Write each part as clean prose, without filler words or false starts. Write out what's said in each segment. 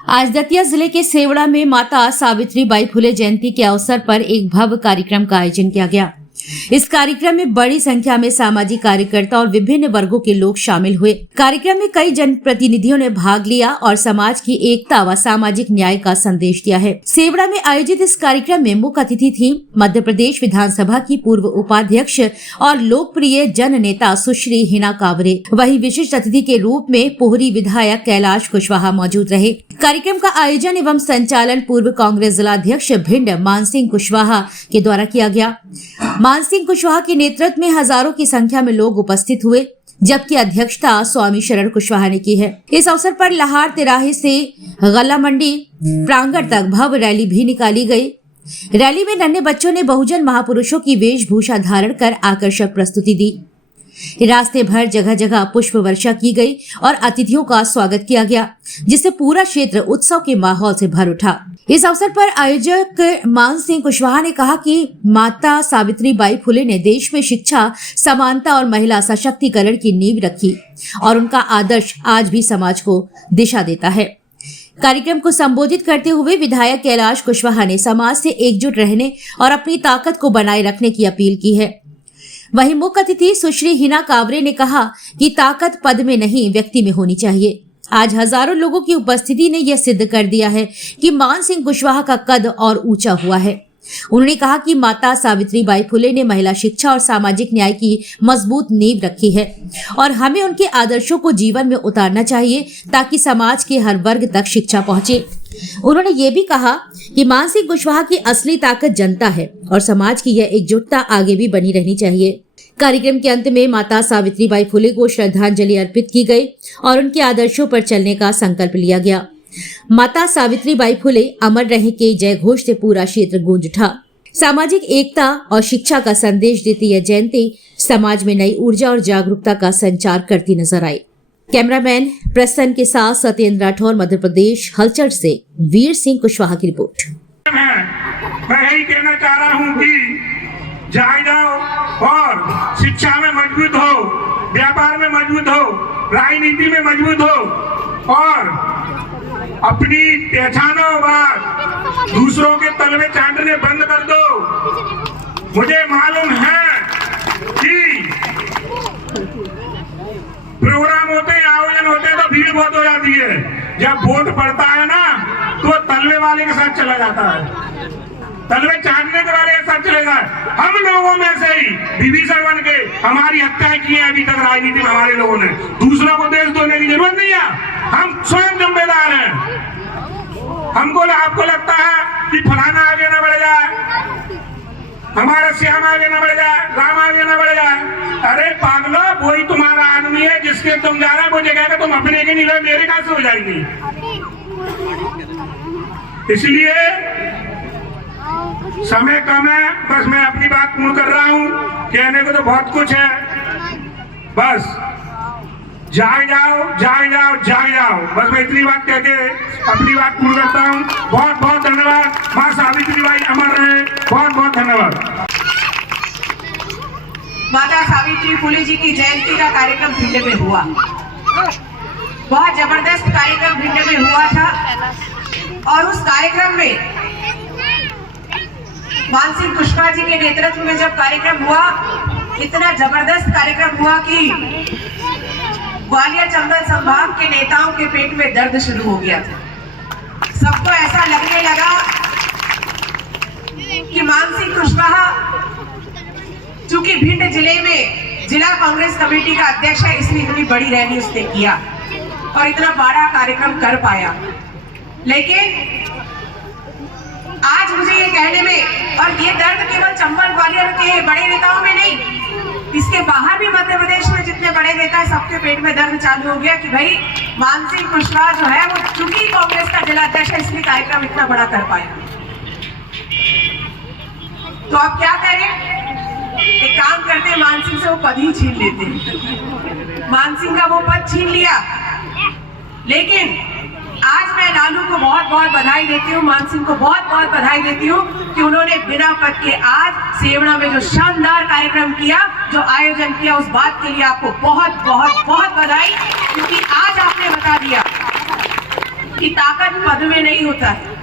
आज दतिया जिले के सेवड़ा में माता सावित्रीबाई फुले जयंती के अवसर पर एक भव्य कार्यक्रम का आयोजन किया गया। इस कार्यक्रम में बड़ी संख्या में सामाजिक कार्यकर्ता और विभिन्न वर्गों के लोग शामिल हुए। कार्यक्रम में कई जनप्रतिनिधियों ने भाग लिया और समाज की एकता व सामाजिक न्याय का संदेश दिया है। सेवड़ा में आयोजित इस कार्यक्रम में मुख्य अतिथि थी मध्य प्रदेश विधानसभा की पूर्व उपाध्यक्ष और लोकप्रिय जन नेता सुश्री हिना कांवरे। वहीं विशिष्ट अतिथि के रूप में पोहरी विधायक कैलाश कुशवाहा मौजूद रहे। कार्यक्रम का आयोजन एवं संचालन पूर्व कांग्रेस जिलाध्यक्ष भिंड मानसिंह कुशवाहा के द्वारा किया गया। मानसिंह कुशवाहा के नेतृत्व में हजारों की संख्या में लोग उपस्थित हुए, जबकि अध्यक्षता स्वामी शरण कुशवाहा ने की है। इस अवसर पर लाहार तिराहे से गला मंडी प्रांगण तक भव्य रैली भी निकाली गई। रैली में नन्हे बच्चों ने बहुजन महापुरुषों की वेशभूषा धारण कर आकर्षक प्रस्तुति दी। रास्ते भर जगह जगह पुष्प वर्षा की गई और अतिथियों का स्वागत किया गया, जिससे पूरा क्षेत्र उत्सव के माहौल से भर उठा। इस अवसर पर आयोजक मानसिंह कुशवाहा ने कहा कि माता सावित्रीबाई फुले ने देश में शिक्षा, समानता और महिला सशक्तिकरण की नींव रखी और उनका आदर्श आज भी समाज को दिशा देता है। कार्यक्रम को संबोधित करते हुए विधायक कैलाश कुशवाहा ने समाज से एकजुट रहने और अपनी ताकत को बनाए रखने की अपील की है। वहीं मुख्य अतिथि सुश्री हिना कांवरे ने कहा कि ताकत पद में नहीं, व्यक्ति में होनी चाहिए। आज हजारों लोगों की उपस्थिति ने यह सिद्ध कर दिया है कि मानसिंह कुशवाहा का कद और ऊंचा हुआ है। उन्होंने कहा कि माता सावित्रीबाई फुले ने महिला शिक्षा और सामाजिक न्याय की मजबूत नींव रखी है और हमें उनके आदर्शों को जीवन में उतारना चाहिए ताकि समाज के हर वर्ग तक शिक्षा पहुंचे। उन्होंने ये भी कहा कि मानसिंह कुशवाहा की असली ताकत जनता है और समाज की यह एकजुटता आगे भी बनी रहनी चाहिए। कार्यक्रम के अंत में माता सावित्रीबाई फुले को श्रद्धांजलि अर्पित की गई और उनके आदर्शों पर चलने का संकल्प लिया गया। माता सावित्रीबाई फुले अमर रहे के जय घोष से पूरा क्षेत्र गूंज उठा। सामाजिक एकता और शिक्षा का संदेश देती यह जयंती समाज में नई ऊर्जा और जागरूकता का संचार करती नजर आई। कैमरामैन प्रसन्न के साथ सत्येंद्र राठौर, मध्य प्रदेश हलचल से वीर सिंह कुशवाहा की रिपोर्ट। मैं यही कहना चाह रहा हूँ कि जाओ और शिक्षा में मजबूत हो, व्यापार में मजबूत हो, राजनीति में मजबूत हो और अपनी पहचानो बात दूसरों के तलवे चाटने बंद कर दो। मुझे मालूम है कि प्रोग्राम होते हैं, आयोजन होते हैं तो भीड़ बहुत हो जाती है। जब वोट पड़ता है ना तो तलवे वाले के साथ चला जाता है, तलवे चाटने के वाले के साथ चले जाए। हम लोगों में से ही विभीषण बन के हमारी हत्याएं की है अभी तक राजनीति में हमारे लोगों ने। दूसरों को देश देने की जरूरत नहीं है, हम स्वयं जिम्मेदार हैं। आपको लगता है कि फलाना आगे ना बढ़ जाए, हमारा श्याम आगे ना बढ़ जाए, राम आगे ना बढ़ जाए। अरे पागलो, वही तुम्हारा आदमी है जिसके तुम जा रहे हो, वो जगह तुम अपने के नहीं रहे, मेरे कहां से हो जाएंगी। इसलिए समय कम है, बस मैं अपनी बात पूर्ण कर रहा हूं। कहने को तो बहुत कुछ है, बस जाए जाओ। बस मैं इतनी बात कहते अपनी बात पूर्ण करता हूं। बहुत बहुत धन्यवाद। मां सावित्रीबाई अमर रहे। बहुत बहुत धन्यवाद। माता सावित्री फुले जी की जयंती का कार्यक्रम भिंड में हुआ, बहुत जबरदस्त कार्यक्रम भिंड में हुआ था और उस कार्यक्रम में मानसिंह कुशवाहा जी के नेतृत्व में जब कार्यक्रम हुआ, इतना जबरदस्त कार्यक्रम हुआ कि ग्वालियर चंबल संभाग के नेताओं के पेट में दर्द शुरू हो गया था। सबको ऐसा लगने लगा कि मानसिंह कुशवाहा चूंकि भिंड जिले में जिला कांग्रेस कमेटी का अध्यक्ष है, इसलिए इतनी बड़ी रैली उसने किया और इतना बड़ा कार्यक्रम कर पाया। लेकिन आज मुझे ये कहने में, और ये दर्द केवल चंबल ग्वालियर के बड़े नेताओं में नहीं, इसके बाहर भी मध्य प्रदेश में जितने बड़े नेता है सबके पेट में दर्द चालू हो गया कि भाई मानसिंह कुशवाहा जो है वो चूंकि कांग्रेस का जिलाध्यक्ष है, इसलिए कार्यक्रम इतना बड़ा कर पाया। तो अब क्या करें, एक काम करते हैं, मानसिंह से वो पद ही छीन लेते हैं। मानसिंह का वो पद छीन लिया, लेकिन आज मैं लालू को बहुत बहुत बधाई देती हूँ, मानसिंह को बहुत बहुत बधाई देती हूँ कि उन्होंने बिना पद के आज सेवड़ा में जो शानदार कार्यक्रम किया, जो आयोजन किया, उस बात के लिए आपको बहुत बहुत बहुत बधाई, क्योंकि आज आपने बता दिया कि ताकत पद में नहीं होता है,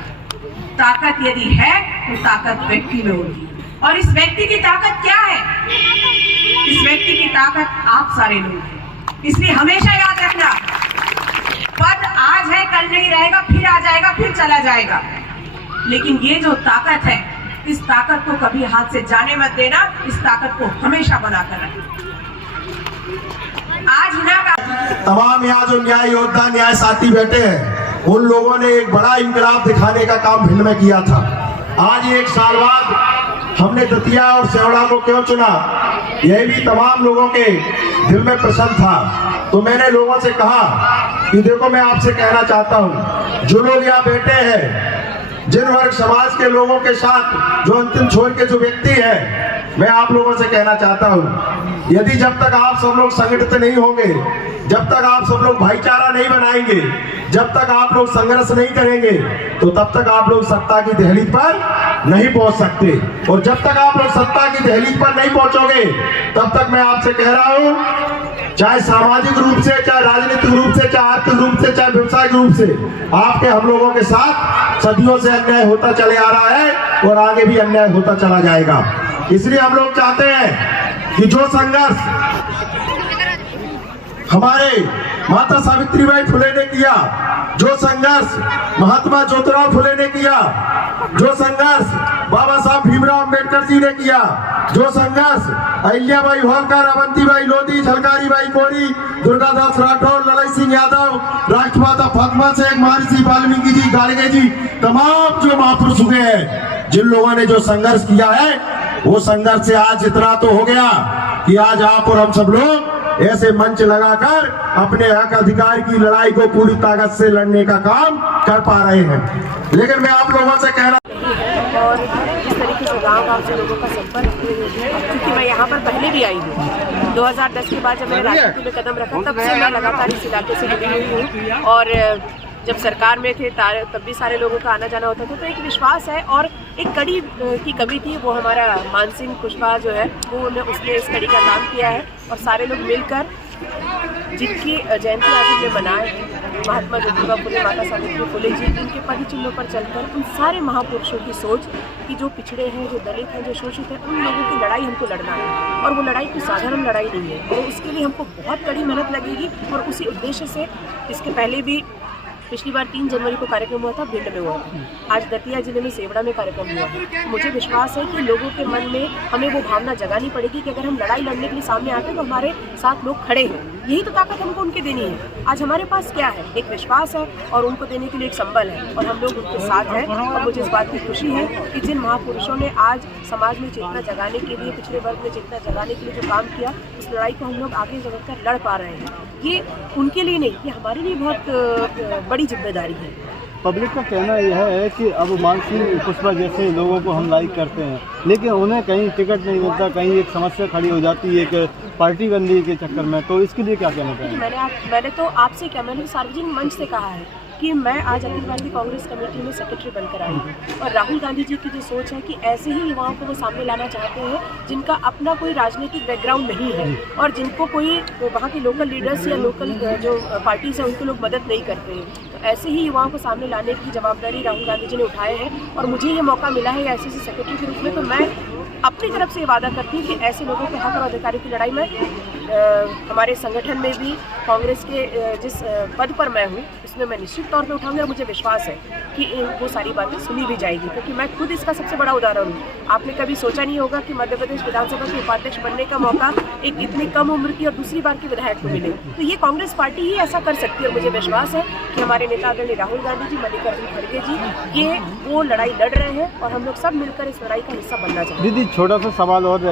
ताकत यदि है तो ताकत व्यक्ति में होगी। और इस व्यक्ति की ताकत क्या है? इस व्यक्ति की ताकत आप सारे लोग हैं। इसलिए हमेशा याद रखना, पद आज है कल नहीं रहेगा, फिर आ जाएगा, फिर चला जाएगा, लेकिन ये जो ताकत है, इस ताकत को कभी हाथ से जाने मत देना। इस ताकत को हमेशा बनाकर रखना। आज हिना का तमाम यहाँ जो न्याय योद्धा न्याय साथी बैठे हैं, उन लोगों ने एक बड़ा इंकलाब दिखाने का काम भिंड में किया था। आज 1 साल बाद हमने दतिया और सेवड़ा को क्यों चुना, यह भी तमाम लोगों के दिल में प्रश्न था। तो मैंने लोगों से कहा कि देखो, मैं आपसे कहना चाहता हूँ, जो लोग यहाँ बैठे हैं, जिन वर्ग समाज के लोगों के साथ जो अंतिम छोर के जो व्यक्ति है, मैं आप लोगों से कहना चाहता हूँ, यदि जब तक आप सब लोग संगठित नहीं होंगे, जब तक आप सब लोग भाईचारा नहीं बनाएंगे, जब तक आप लोग संघर्ष नहीं करेंगे, तो तब तक आप लोग सत्ता की दहलीज पर नहीं पहुंच सकते। और जब तक आप लोग सत्ता की दहलीज पर नहीं पहुंचोगे, तब तक मैं आपसे कह रहा हूं, चाहे सामाजिक रूप से, चाहे राजनीतिक रूप से, चाहे आर्थिक रूप से, चाहे व्यवसायिक रूप से, आपके हम लोगों के साथ सदियों से अन्याय होता चले आ रहा है और आगे भी अन्याय होता चला जाएगा। इसलिए हम लोग चाहते हैं कि जो संघर्ष हमारे माता सावित्रीबाई फुले ने किया, जो संघर्ष महात्मा ज्योतिराव फुले ने किया, जो संघर्ष बाबा साहब भीमराव अंबेडकर जी ने किया, जो संघर्ष अहिल्याबाई होलकर, अवंतीबाई लोधी, झलकारी बाई कोरी, दुर्गादास राठौर, ललित सिंह यादव, राष्ट्रमाता फातिमा शेख, महर्षि वाल्मीकि जी, गाड़गे जी, तमाम जो महापुरुष हुए हैं, जिन लोगों ने जो संघर्ष किया है, वो संघर्ष से आज इतना तो हो गया कि आज आप और हम सब लोग ऐसे मंच लगाकर अपने हक अधिकार की लड़ाई को पूरी ताकत से लड़ने का काम कर पा रहे हैं। लेकिन मैं आप लोगों से कह रहा और इस तरीके से गांव-गांव से लोगों का संपर्क, क्योंकि मैं यहाँ पर पहले भी आई हूँ 2010 के बाद जब मैंने राजनीति में कदम रखा, तब से मैं लगातार इस इलाके से जुड़ी हुई हूँ। और जब सरकार में थे तब भी सारे लोगों का आना जाना होता था, तो एक विश्वास है। और एक कड़ी की कमी थी, वो हमारा मान सिंह कुशवाहा जो है, वो उसने इस कड़ी का काम किया है। और सारे लोग मिलकर जिनकी जयंती आज हमने मनाए, महात्मा ज्योतिबा फुले, माता सावित्री फुले जी, इनके पद चिन्हों पर चलकर उन सारे महापुरुषों की सोच कि जो पिछड़े हैं, जो दलित हैं, जो शोषित हैं, उन लोगों की लड़ाई हमको लड़ना है। और वो लड़ाई कोई साधारण लड़ाई नहीं है, और उसके लिए हमको बहुत कड़ी मेहनत लगेगी। और उसी उद्देश्य से इसके पहले भी पिछली बार 3 जनवरी को कार्यक्रम हुआ था, भिंड में हुआ था। आज दतिया जिले में सेवड़ा में कार्यक्रम हुआ है। मुझे विश्वास है कि लोगों के मन में हमें वो भावना जगानी पड़ेगी कि अगर हम लड़ाई लड़ने के लिए सामने आते हैं तो हमारे साथ लोग खड़े हैं। यही तो ताकत हमको उनके देनी है। आज हमारे पास क्या है? एक विश्वास है, और उनको देने के लिए एक संबल है, और हम लोग उनके साथ हैं। और मुझे इस बात की खुशी है कि जिन महापुरुषों ने आज समाज में चेतना जगाने के लिए, पिछड़े वर्ग में चेतना जगाने के लिए जो काम किया, उस लड़ाई को हम लोग आगे बढ़कर लड़ पा रहे हैं। ये उनके लिए नहीं, ये हमारे लिए बहुत बड़ी जिम्मेदारी है। पब्लिक का कहना यह है कि अब मान सिंह कुशवाहा जैसे लोगों को हम लाइक करते हैं, लेकिन उन्हें कहीं टिकट नहीं मिलता, कहीं एक समस्या खड़ी हो जाती है एक पार्टी बंदी के चक्कर में। तो इसके लिए क्या कहना चाहेंगे? मैंने तो आपसे क्या, मैंने सार्वजनिक मंच से कहा है कि मैं आज अखिल भारतीय कांग्रेस कमेटी में सेक्रेटरी बनकर आई हूँ। और राहुल गांधी जी की जो सोच है कि ऐसे ही युवाओं को वो सामने लाना चाहते हैं जिनका अपना कोई राजनीतिक बैकग्राउंड नहीं है, और जिनको कोई वहाँ के लोकल लीडर्स या लोकल जो पार्टीज हैं उनको लोग मदद नहीं करते हैं। तो ऐसे ही युवाओं को सामने लाने की जवाबदारी राहुल गांधी जी ने उठाए हैं, और मुझे ये मौका मिला है ऐसे सेक्रेटरी के रूप में। तो मैं अपनी तरफ से ये वादा करती हूँ कि ऐसे लोगों के हक और अधिकारों की लड़ाई में हमारे संगठन में भी कांग्रेस के जिस पद पर मैं हूँ उसमें मैं निश्चित तौर पे उठाऊंगी। और मुझे विश्वास है कि वो सारी बातें सुनी भी जाएगी, क्योंकि मैं खुद इसका सबसे बड़ा उदाहरण हूँ। आपने कभी सोचा नहीं होगा कि मध्य प्रदेश विधानसभा के उपाध्यक्ष बनने का मौका एक इतनी कम उम्र की और दूसरी बार की विधायक को मिले। तो ये कांग्रेस पार्टी ही ऐसा कर सकती है, और मुझे विश्वास है कि हमारे नेता आदरणीय राहुल गांधी जी, मल्लिकार्जुन खड़गे जी, ये वो लड़ाई लड़ रहे हैं, और हम लोग सब मिलकर इस लड़ाई का हिस्सा बनना चाहिए। दीदी, छोटा सा सवाल और